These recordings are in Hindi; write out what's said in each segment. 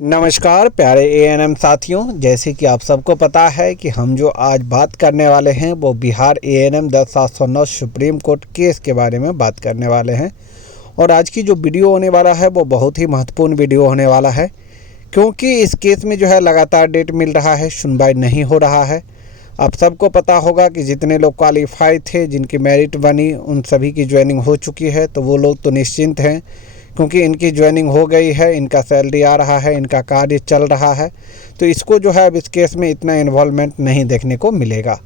नमस्कार प्यारे एएनएम साथियों, जैसे कि आप सबको पता है कि हम जो आज बात करने वाले हैं वो Bihar ANM 10/709 supreme court case के बारे में बात करने वाले हैं। और आज की जो वीडियो होने वाला है वो बहुत ही महत्वपूर्ण वीडियो होने वाला है, क्योंकि इस केस में जो है लगातार डेट मिल रहा है, सुनवाई नहीं हो रहा है। आप सबको पता होगा कि जितने लोग क्वालिफाई थे, जिनकी मेरिट बनी, उन सभी की ज्वाइनिंग हो चुकी है, तो वो लोग तो निश्चिंत हैं क्योंकि इनकी ज्वाइनिंग हो गई है, इनका सैलरी आ रहा है, इनका कार्य चल रहा है। तो इसको जो है अब इस केस में इतना इन्वॉल्वमेंट नहीं देखने को मिलेगा।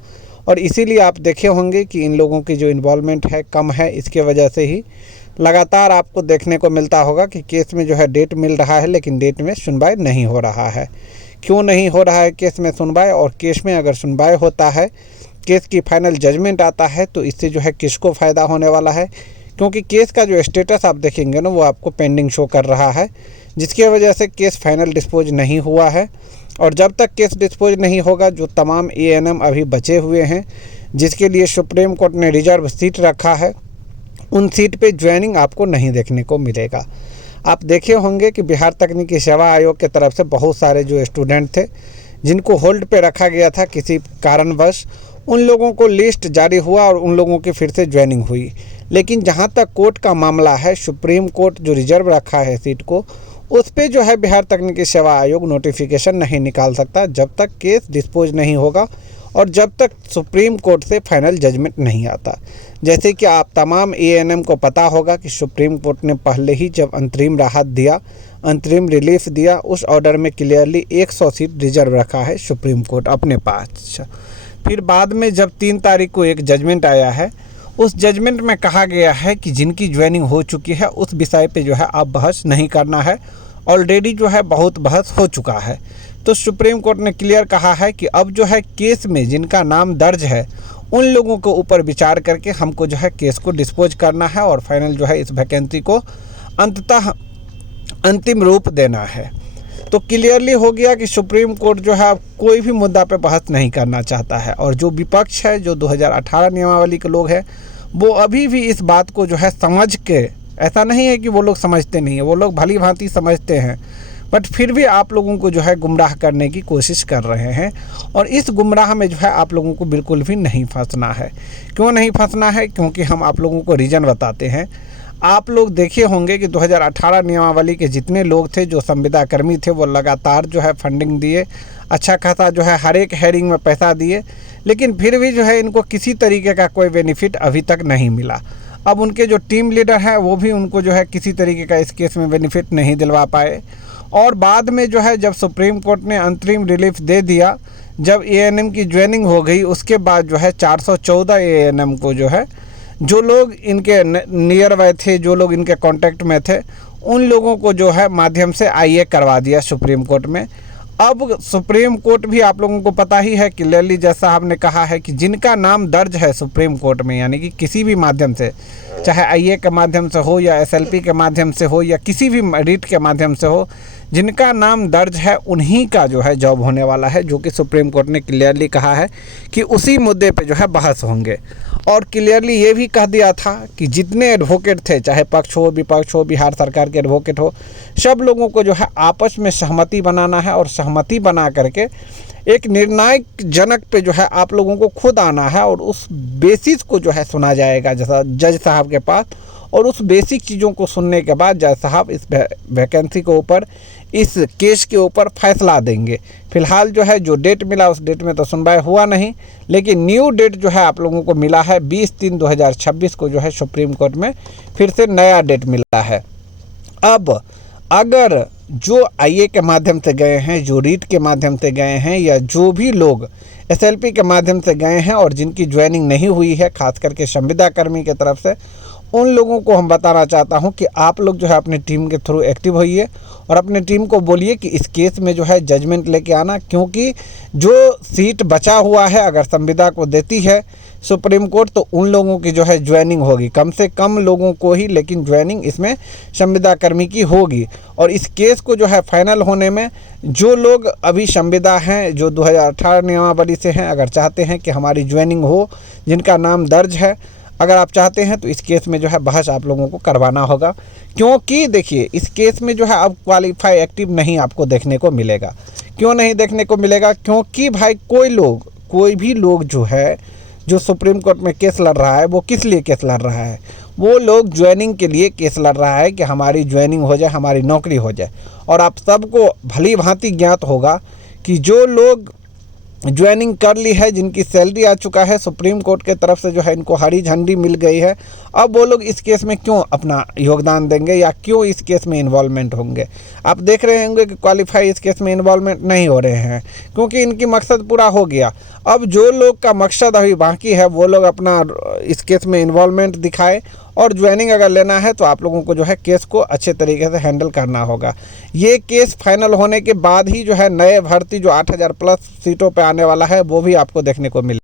और इसीलिए आप देखे होंगे कि इन लोगों की जो इन्वॉल्वमेंट है कम है। इसके वजह से ही लगातार आपको देखने को मिलता होगा कि केस में जो है डेट मिल रहा है, लेकिन डेट में सुनवाई नहीं हो रहा है। क्यों नहीं हो रहा है केस में सुनवाई? और केस में अगर सुनवाई होता है, केस की फाइनल जजमेंट आता है, तो इससे जो है किसको फ़ायदा होने वाला है? क्योंकि केस का जो स्टेटस आप देखेंगे ना, वो आपको पेंडिंग शो कर रहा है, जिसकी वजह से केस फाइनल डिस्पोज नहीं हुआ है। और जब तक केस डिस्पोज नहीं होगा, जो तमाम एएनएम अभी बचे हुए हैं, जिसके लिए सुप्रीम कोर्ट ने रिजर्व सीट रखा है, उन सीट पे ज्वाइनिंग आपको नहीं देखने को मिलेगा। आप देखे होंगे कि बिहार तकनीकी सेवा आयोग की तरफ से बहुत सारे जो स्टूडेंट थे, जिनको होल्ड पे रखा गया था किसी कारणवश, उन लोगों को लिस्ट जारी हुआ और उन लोगों की फिर से ज्वाइनिंग हुई। लेकिन जहां तक कोर्ट का मामला है, सुप्रीम कोर्ट जो रिजर्व रखा है सीट को, उस पे जो है बिहार तकनीकी सेवा आयोग नोटिफिकेशन नहीं निकाल सकता जब तक केस डिस्पोज नहीं होगा और जब तक सुप्रीम कोर्ट से फाइनल जजमेंट नहीं आता। जैसे कि आप तमाम एएनएम को पता होगा कि सुप्रीम कोर्ट ने पहले ही जब अंतरिम राहत दिया, अंतरिम रिलीफ दिया, उस ऑर्डर में क्लियरली 100 सीट रिजर्व रखा है सुप्रीम कोर्ट अपने पास। फिर बाद में जब 3 तारीख को एक जजमेंट आया है, उस जजमेंट में कहा गया है कि जिनकी ज्वाइनिंग हो चुकी है उस विषय पे जो है आप बहस नहीं करना है। ऑलरेडी जो है बहुत बहस हो चुका है। तो सुप्रीम कोर्ट ने क्लियर कहा है कि अब जो है केस में जिनका नाम दर्ज है, उन लोगों के ऊपर विचार करके हमको जो है केस को डिस्पोज करना है और फाइनल जो है इस वैकेंसी को अंततः अंतिम रूप देना है। तो क्लियरली हो गया कि सुप्रीम कोर्ट जो है कोई भी मुद्दा पे बहस नहीं करना चाहता है। और जो विपक्ष है, जो 2018 नियमावली के लोग हैं, वो अभी भी इस बात को जो है समझ के, ऐसा नहीं है कि वो लोग समझते नहीं है, वो लोग भली भांति समझते हैं, बट फिर भी आप लोगों को जो है गुमराह करने की कोशिश कर रहे हैं। और इस गुमराह में जो है आप लोगों को बिल्कुल भी नहीं फंसना है। क्यों नहीं फंसना है? क्योंकि हम आप लोगों को रीज़न बताते हैं। आप लोग देखे होंगे कि 2018 नियमावली के जितने लोग थे, जो संविदा कर्मी थे, वो लगातार जो है फंडिंग दिए, अच्छा खासा जो है हर एक हेयरिंग में पैसा दिए, लेकिन फिर भी जो है इनको किसी तरीके का कोई बेनिफिट अभी तक नहीं मिला। अब उनके जो टीम लीडर हैं, वो भी उनको जो है किसी तरीके का इस केस में बेनिफिट नहीं दिलवा पाए। और बाद में जो है जब सुप्रीम कोर्ट ने अंतरिम रिलीफ दे दिया, जब एएनएम की ज्वाइनिंग हो गई, उसके बाद जो है 414 एएनएम को जो है, जो लोग इनके नियर बाय थे, जो लोग इनके कांटेक्ट में थे, उन लोगों को जो है माध्यम से आईए करवा दिया सुप्रीम कोर्ट में। अब सुप्रीम कोर्ट भी आप लोगों को पता ही है कि क्लियरली जैसा आपने कहा है कि जिनका नाम दर्ज है सुप्रीम कोर्ट में, यानी कि किसी भी माध्यम से, चाहे आईए के माध्यम से हो या एसएलपी के माध्यम से हो या किसी भी रीट के माध्यम से हो, जिनका नाम दर्ज है उन्हीं का जो है जॉब होने वाला है, जो कि सुप्रीम कोर्ट ने क्लियरली कहा है कि उसी मुद्दे पे जो है बहस होंगे। और क्लियरली ये भी कह दिया था कि जितने एडवोकेट थे, चाहे पक्ष हो विपक्ष हो, बिहार सरकार के एडवोकेट हो, सब लोगों को जो है आपस में सहमति बनाना है और सहमति बना करके एक निर्णायक जनक पे जो है आप लोगों को खुद आना है और उस बेसिस को जो है सुना जाएगा जैसा जज साहब के पास। और उस बेसिक चीज़ों को सुनने के बाद जज साहब इस वैकेंसी के ऊपर, इस केस के ऊपर फैसला देंगे। फिलहाल जो है जो डेट मिला उस डेट में तो सुनवाई हुआ नहीं, लेकिन न्यू डेट जो है आप लोगों को मिला है 20/3/2026 को जो है सुप्रीम कोर्ट में फिर से नया डेट मिला है। अब अगर जो आईए के माध्यम से गए हैं, जो रीट के माध्यम से गए हैं, या जो भी लोग एसएलपी के माध्यम से गए हैं और जिनकी ज्वाइनिंग नहीं हुई है, खास करके संविदा कर्मी की तरफ से, उन लोगों को हम बताना चाहता हूं कि आप लोग जो है अपनी टीम के थ्रू एक्टिव होइए और अपनी टीम को बोलिए कि इस केस में जो है जजमेंट लेके आना। क्योंकि जो सीट बचा हुआ है, अगर संविदा को देती है सुप्रीम कोर्ट, तो उन लोगों की जो है ज्वाइनिंग होगी, कम से कम लोगों को ही, लेकिन ज्वाइनिंग इसमें संविदा कर्मी की होगी। और इस केस को जो है फाइनल होने में जो लोग अभी संविदा हैं, जो 2018 नियमावली से हैं, अगर चाहते हैं कि हमारी ज्वाइनिंग हो, जिनका नाम दर्ज है, अगर आप चाहते हैं तो इस केस में जो है बहस आप लोगों को करवाना होगा, क्योंकि देखिए इस केस में जो है अब क्वालिफाई एक्टिव नहीं आपको देखने को मिलेगा। क्यों नहीं देखने को मिलेगा? क्योंकि भाई कोई भी लोग जो है जो सुप्रीम कोर्ट में केस लड़ रहा है वो किस लिए केस लड़ रहा है? वो लोग ज्वाइनिंग के लिए केस लड़ रहा है कि हमारी ज्वाइनिंग हो जाए, हमारी नौकरी हो जाए। और आप सबको भली भांति ज्ञात होगा कि जो लोग ज्वाइनिंग कर ली है, जिनकी सैलरी आ चुका है, सुप्रीम कोर्ट के तरफ से जो है इनको हरी झंडी मिल गई है, अब वो लोग इस केस में क्यों अपना योगदान देंगे या क्यों इस केस में इन्वॉल्वमेंट होंगे? आप देख रहे होंगे कि क्वालिफाई इस केस में इन्वॉल्वमेंट नहीं हो रहे हैं, क्योंकि इनकी मकसद पूरा हो गया। अब जो लोग का मकसद अभी बाकी है वो लोग अपना इस केस में इन्वॉल्वमेंट दिखाए, और ज्वाइनिंग अगर लेना है तो आप लोगों को जो है केस को अच्छे तरीके से हैंडल करना होगा। ये केस फाइनल होने के बाद ही जो है नए भर्ती जो 8000 प्लस सीटों पे आने वाला है वो भी आपको देखने को मिले।